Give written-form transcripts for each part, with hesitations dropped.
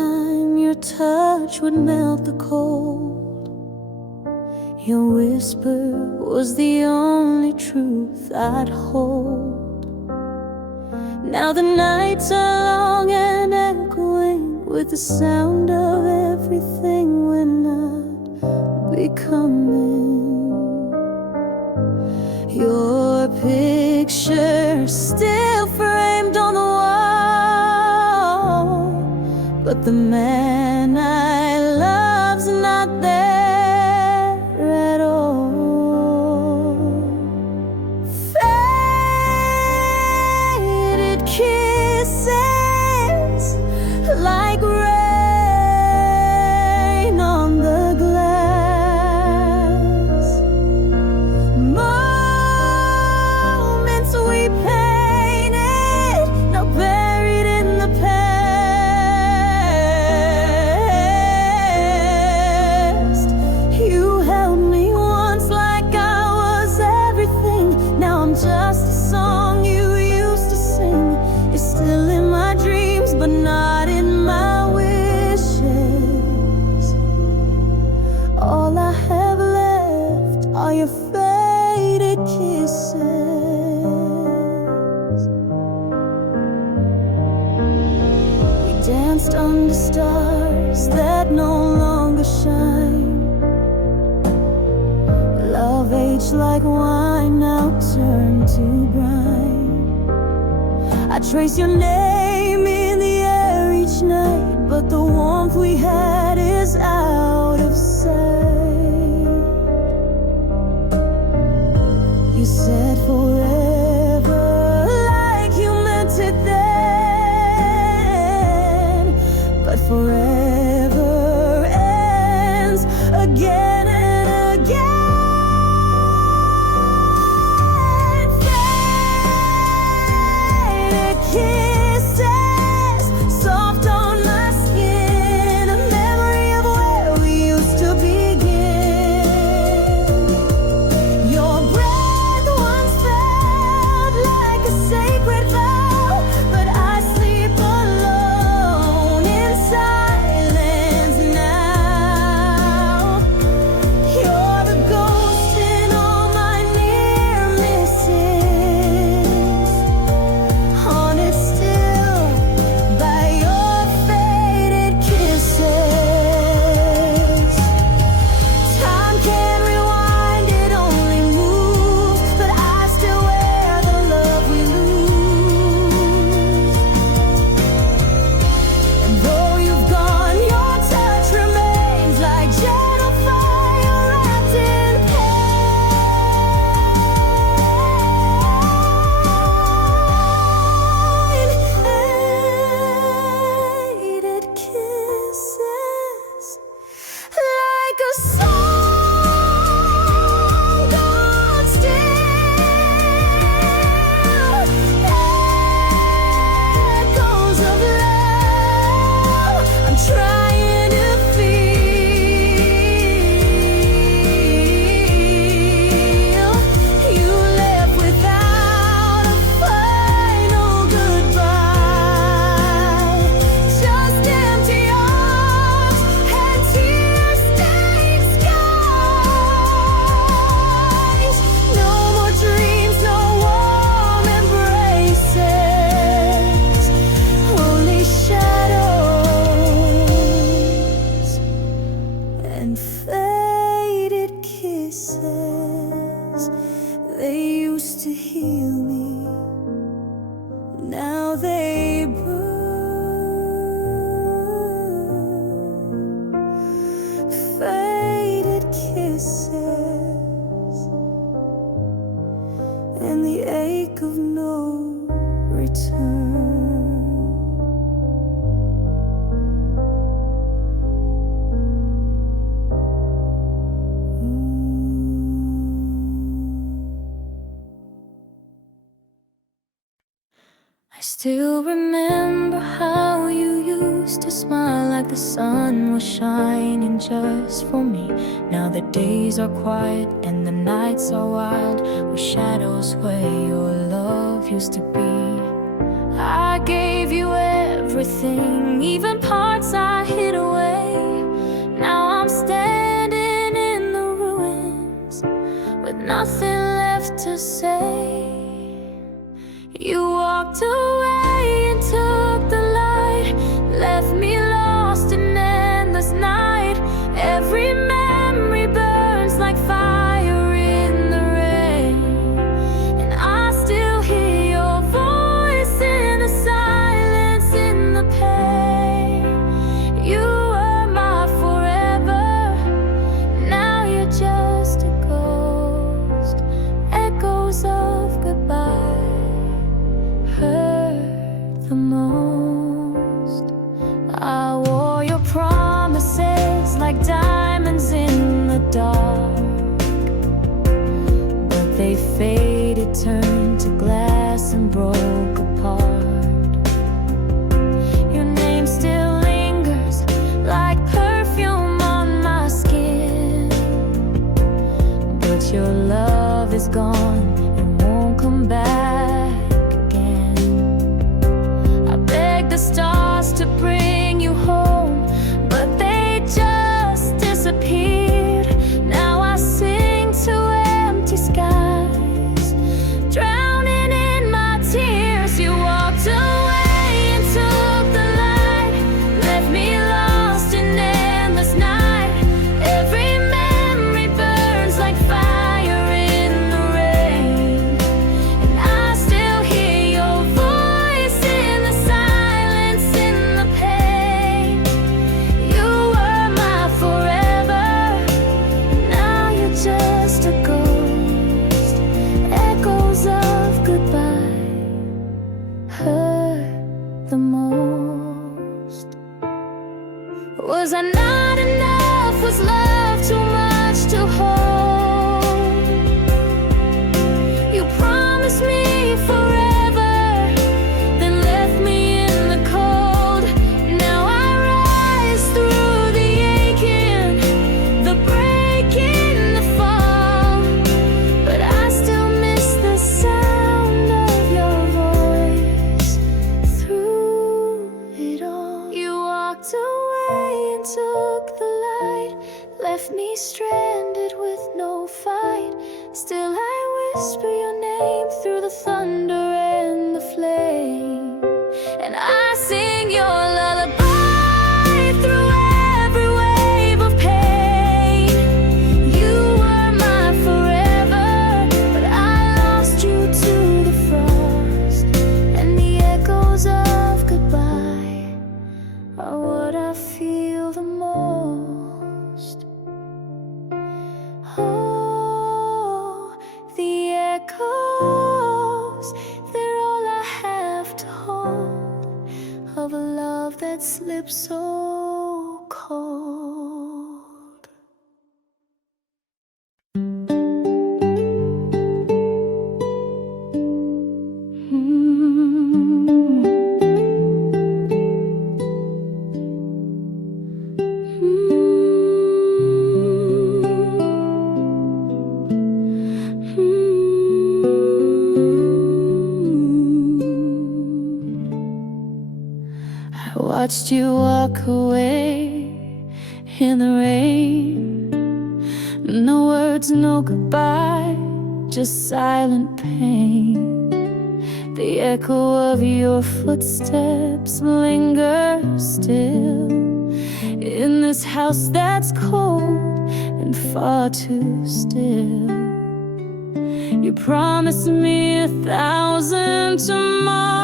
time your touch would melt the cold. Your whisper was the only truth I'd hold. Now the nights are long and echoing with the sound of everything we're not becoming. Your picture still framed on the wall, but the man I love's not there at all. Faded kisses like rain on the glass, moments we painted, now buried in the past. You held me once like I was everything. Now I'm just a song you used to sing. You're still in my dreams, but not in my wishes. All I have left are your faded kisses. We danced under stars that no longer shine. Love aged like wine, now turned to brine. I trace your name in the air each night, but the warmth we had is out of sight. You said forever like you meant it then, but forever ends again and again. Faded kisses, soft on my skin, a memory of where we used to begin. Your breath once felt like a sacred vow, but I sleep alone in silence now. You're the ghost in all my near misses, haunted still by your faded kisses. Time can't rewind, it only moves, but I still wear the love we lose. And though you've gone, your touch remains like gentle fire wrapped in pain. Faded kisses like a song gone still, echoes of love I'm trying to feel. You left without a final goodbye, just empty arms and tear-stained skies. No more dreams, no warm embraces, only shadows and faded kisses. They used to heal me, now they burn. Faded kisses and the ache of no return. I still remember how you used to smile like the sun was shining just for me. Now the days are quiet and the nights are wild, with shadows where your love used to be. I gave you everything, even parts I say. You walked away and took the light, left me lost in endless night. Every memory burns like fire in the rain, and I still hear your voice in the silence, in the pain. You were my forever, now you're just a ghost. Echoes of goodbye hurt the most. I wore your promises like diamonds in the dark, but they faded, turned to glass and broke apart. Your name still lingers like perfume on my skin, but your love is gone and won't come back again. I begged the stars to bring you home, but they just disappeared. Now I sing to empty skies, drowning in my tears. You walked away and took the light, left me lost in endless night. Every memory burns like fire in the rain, and I still hear your voice in the silence, in the pain. You were my forever, now you're just a ghost. Echoes of goodbye hurt the most. Was I not enough? Was love too much to hold? You promised me forever, then left me in the cold. Now I rise through the aching, the breaking, the fall, but I still miss the sound of your voice through it all. You walked away and took the light, left me stranded with no fight. Still I whisper your name through the thunder and the flame, and I sing your lullaby through every wave of pain. You were my forever, but I lost you to the frost, and the echoes of goodbye are what I feel the most. Oh, the echoes, they're all I have to hold of a love that slips so cold. I watched you walk away in the rain. No words, no goodbye, just silent pain. The echo of your footsteps lingers still in this house that's cold and far too still. You promised me 1,000 tomorrows,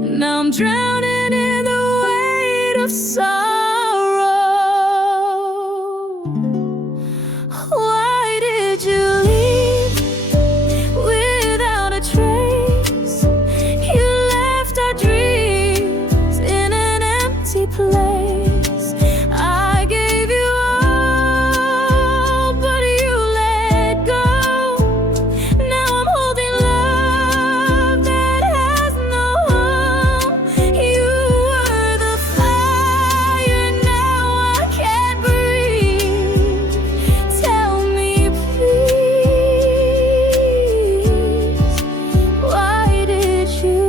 now I'm drowning in the weight of sorrow. Why did you leave without a trace? You left our dreams in an empty place. I gave you all, but you let go. Now I'm holding love that has no home. You were the fire, now I can't breathe. Tell me please, why did you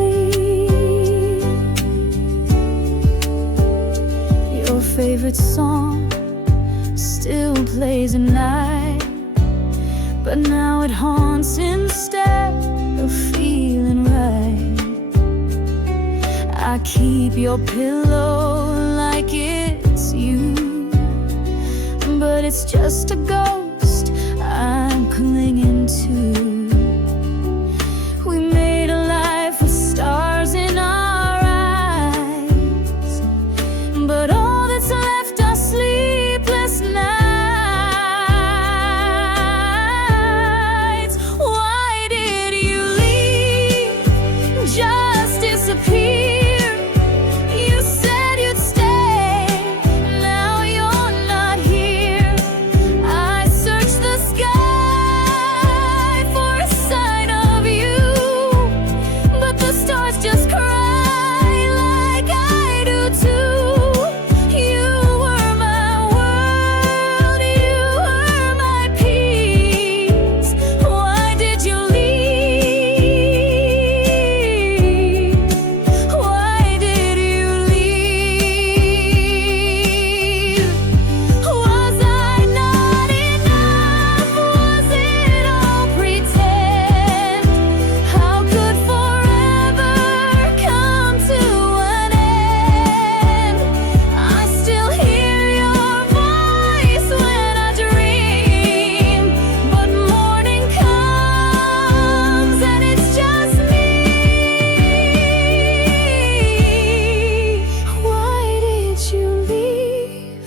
leave? Your favorite song still plays at night, but now it haunts instead of feeling right. I keep your pillow like it's you, but it's just a ghost I'm clinging to. We made a life with stars in our eyes, but all that's left are sleepless nights. Why did you leave? Just disappear. You said you'd stay, now you're not here. I searched the sky for a sign of you, but the stars just cry like I do too. You were my world, you were my peace. Why did you leave? Why did you leave? Was I not enough? Was it all pretend? How could forever come to an end? I still hear your voice when I dream, but morning comes and it's just me. Why did you leave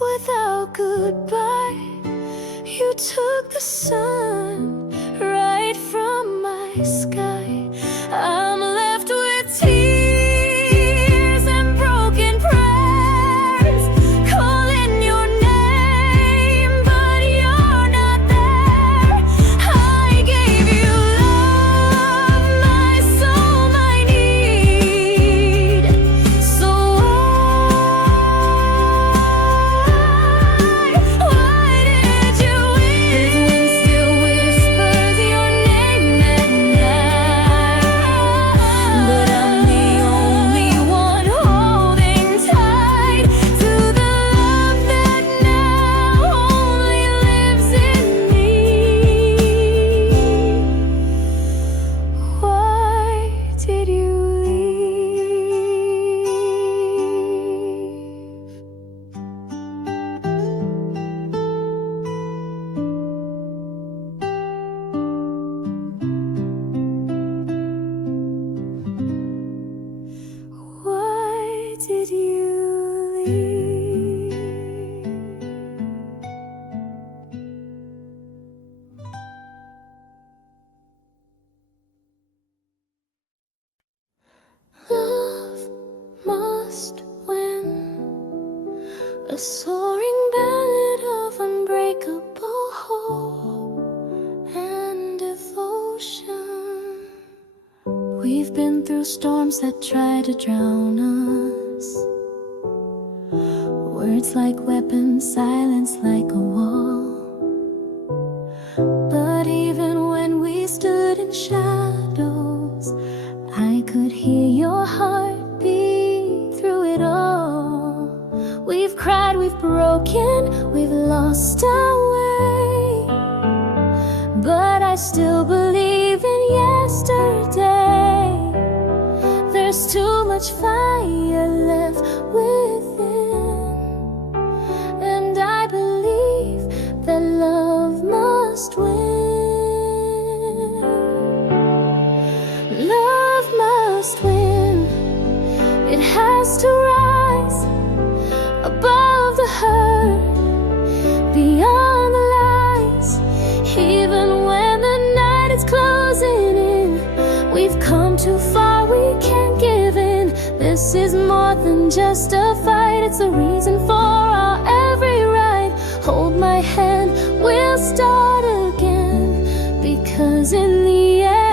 without goodbye? You took the sun right from my sky. I'm left with tears and broken prayers, calling your name, but you're not there. I gave you love, my soul, my need. So why did you leave? The wind still whispers your name at night, but I'm the only one holding tight to the love that now only lives in me. Why did you leave? Why did you leave? Love must win, a soaring ballad of unbreakable hope and devotion. We've been through storms that try to drown us, words like weapons, silence like a wall. But even when we stood in shadows, I could hear your heartbeat through it all. We've cried, we've broken, we've lost our way, but I still believe in yesterday. There's too much fire left within, and I believe that love must win. Love must win. It has to rise above the hurt, beyond the lies. Even when the night is closing in, we've come too far, we can't give in. This is more than just a fight, it's a reason for our every right. Hold my hand, we'll start again, because in the end,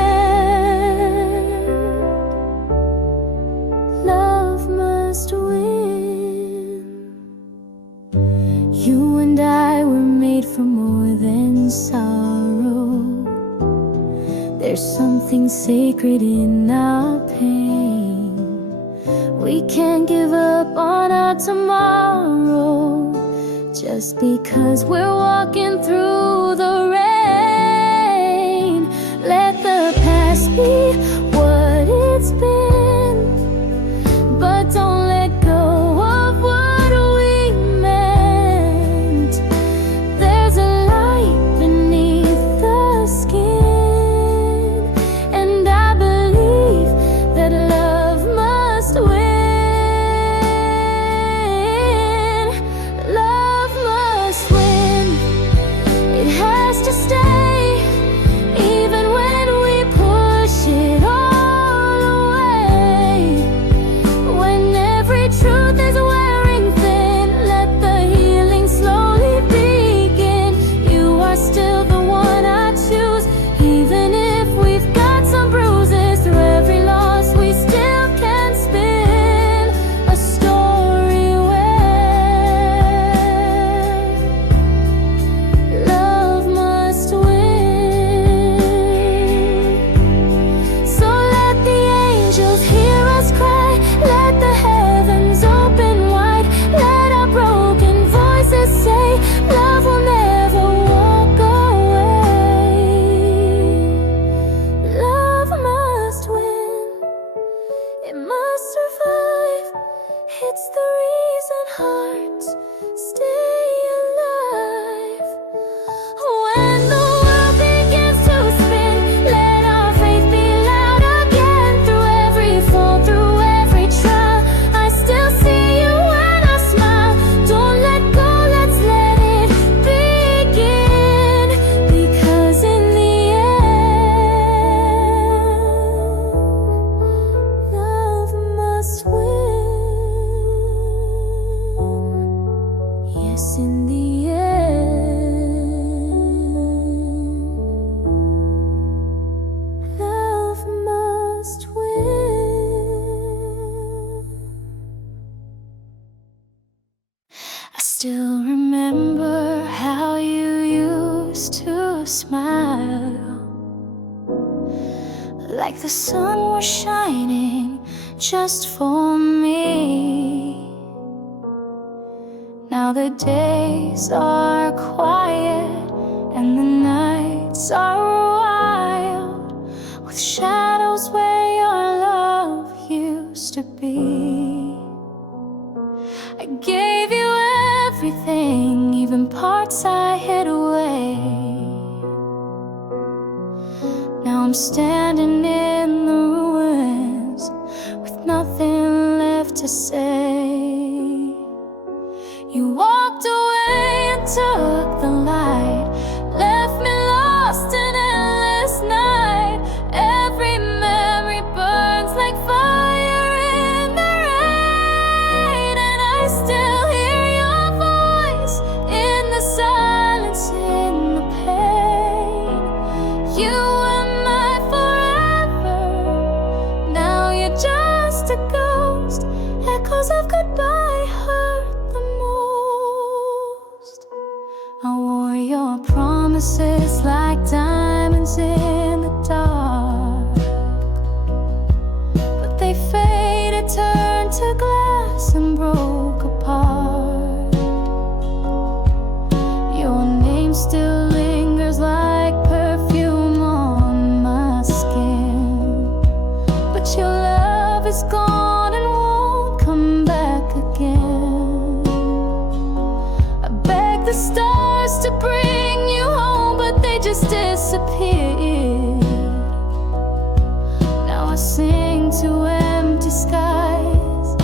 love must win. You and I were made for more than sorrow. There's something sacred in our pain. We can't give up on our tomorrow just because we're walking through the rain. be what it's been, but don't let go of what we meant. There's a light beneath the skin, and I believe that love must win. Love must win. It has to stay, even when we push it all away. When every truth is wearing thin, let the healing slowly begin. You are still the one I choose, even if we've got some bruises. Through every loss we still can spin a story where love must win. So let the angels hear us cry, let the heavens open wide, let our broken voices say love will never walk away. Love must win, it must survive. It's the reason hearts stay alive. When the world begins to spin, let our faith be loud again. Through every fall, through every trial, I still see you when I smile. Don't let go, let's let it begin. Because in the end, love must win. Yes, in the end, love must win. I still remember how you used to smile, like the sun was shining just for me. Now the days are quiet and the nights are wild, with shadows where your love used to be. I gave you everything, even parts I hid away. Now I'm standing in the ruins with nothing left to say. You walked away and took the light, left me lost in endless night. Every memory burns like fire in the rain, and I still hear your voice in the silence, in the pain. You were my forever, now you're just a ghost. Echoes of goodbye hurt the most. I wore your promises like diamonds in the dark, but they faded, turned to glass and broke apart. Your name still lingers like perfume on my skin, but your love is gone and won't come back again. I beg the stars to bring you home, but they just disappeared. Now I sing to empty skies,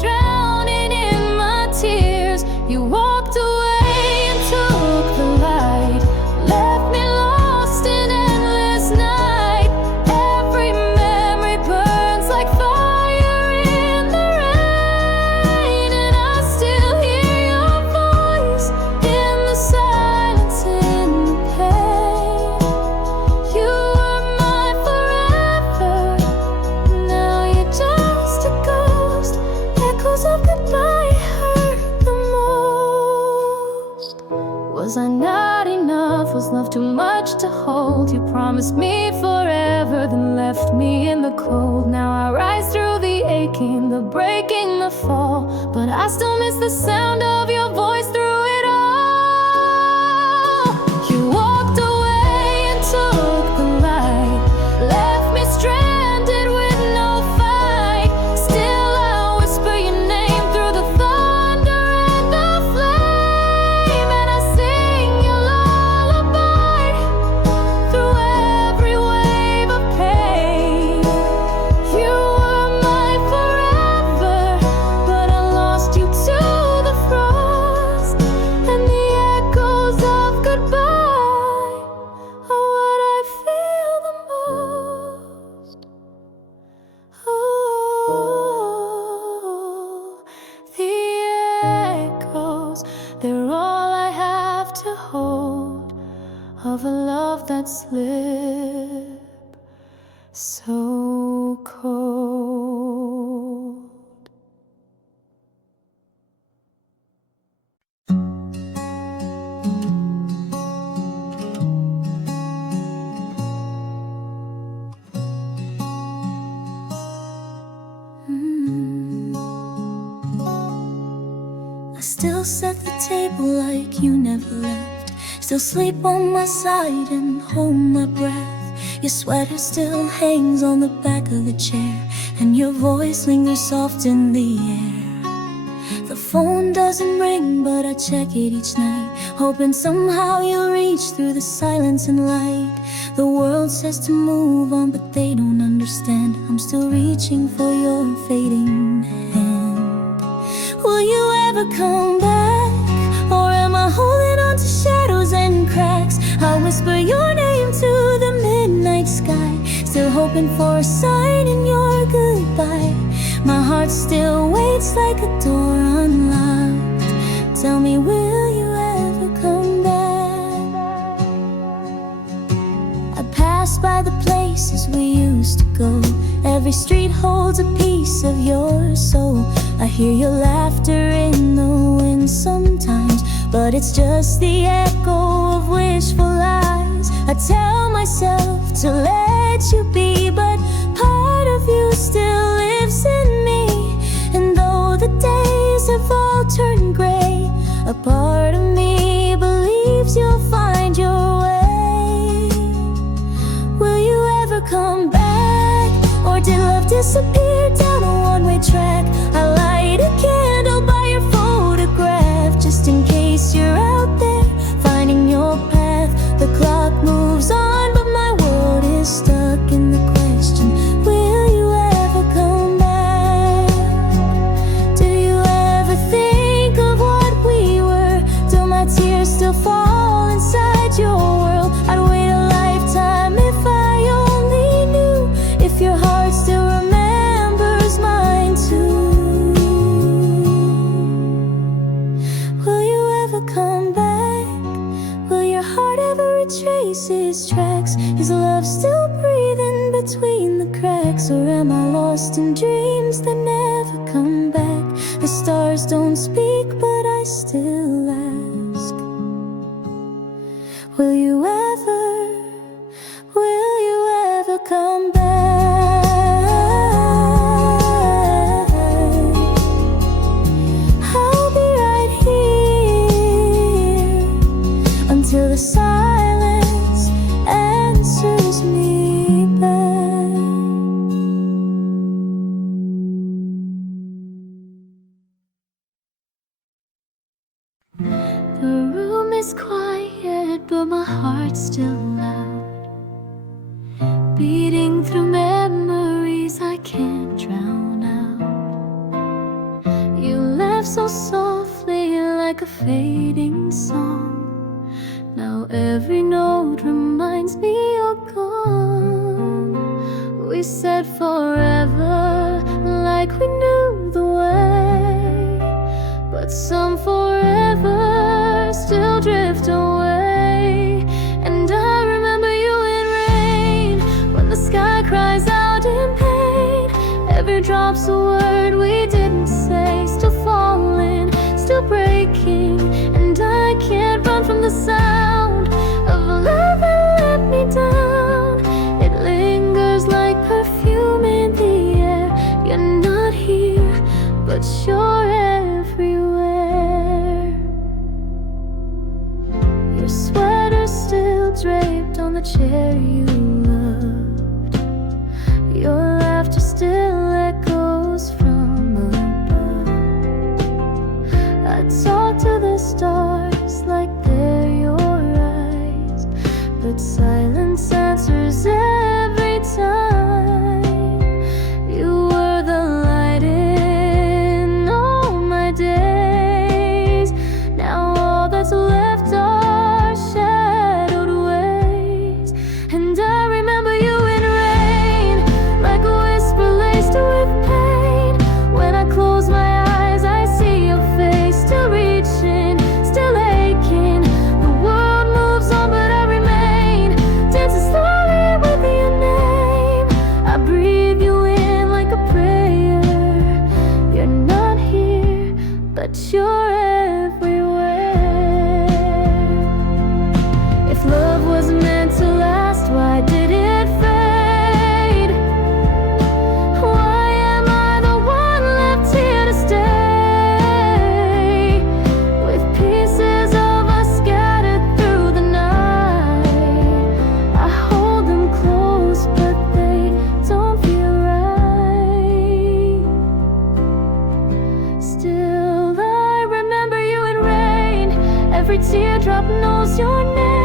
drowning in my tears. You walked away and took the light, left me lost in endless night. Every memory burns like fire in the rain, and I still hear your voice in the silence, in the pain. You were my forever, now you're just a ghost. Echoes of goodbye hurt the most. Was I not enough? Was love too much to hold? You promised me forever, then left me in the cold. Now I rise through the aching, the breaking, the fall, but I still miss the sound of your voice through it all. You walked away and took the light, left me of a love that slipped so cold. I still set the table like you never left. Still sleep on my side and hold my breath. Your sweater still hangs on the back of the chair, and your voice lingers soft in the air. The phone doesn't ring, but I check it each night, hoping somehow you'll reach through the silence and light. The world says to move on, but they don't understand. I'm still reaching for your fading hand. Will you ever come back? Or am I holding on to shadows and cracks? I whisper your name to the midnight sky, still hoping for a sign in your goodbye. My heart still waits like a door unlocked. Tell me, will you ever come back? I pass by the places we used to go. Every street holds a piece of your soul. I hear your laughter in the wind sometimes, but it's just the echo of wishful lies. I tell myself to let you be, but part of you still lives in me. And though the days have all turned gray, a part of me believes you'll find your way. Will you ever come back? Or did love disappear down a one-way track? I light a candle by your photograph, just in case you're out there finding your path. The clock moves on, but my world is stuck in the question, will you ever come back? Do you ever think of what we were? Do my tears still fall inside your world? I'd wait a lifetime if I only knew if your heart still remembers mine too. Will you ever come back? Will your heart ever retrace its tracks? Is love still breathing between the cracks? Or am I lost in dreams that never come back? The stars don't speak, but I still ask. Will you ever come back? I'll be right here until the silence answers me back. The room is quiet, but my heart's still loud, beating through memories I can't drown out. You laugh so softly like a fading song. Now every note reminds me you're gone. We said forever like we knew the way, but some forever still drift away. And I remember you in rain, when the sky cries out in pain. Every drop's a word we didn't say, still falling, still breaking. And I can't run from the sound of a love that let me down. It lingers like perfume in the air. You're not here, but you're everywhere. Your sweater still draped on the chair you loved. Your laughter still echoes from above. I talk to the stars like they're your eyes, but silence answers every time. You were the light in all my days. Now all that's left are shadowed ways, and I but you're everywhere. If love was meant to last, why did it fade? Why am I the one left here to stay? With pieces of us scattered through the night, I hold them close, but they don't feel right. Still, I remember you in rain. Every teardrop knows your name.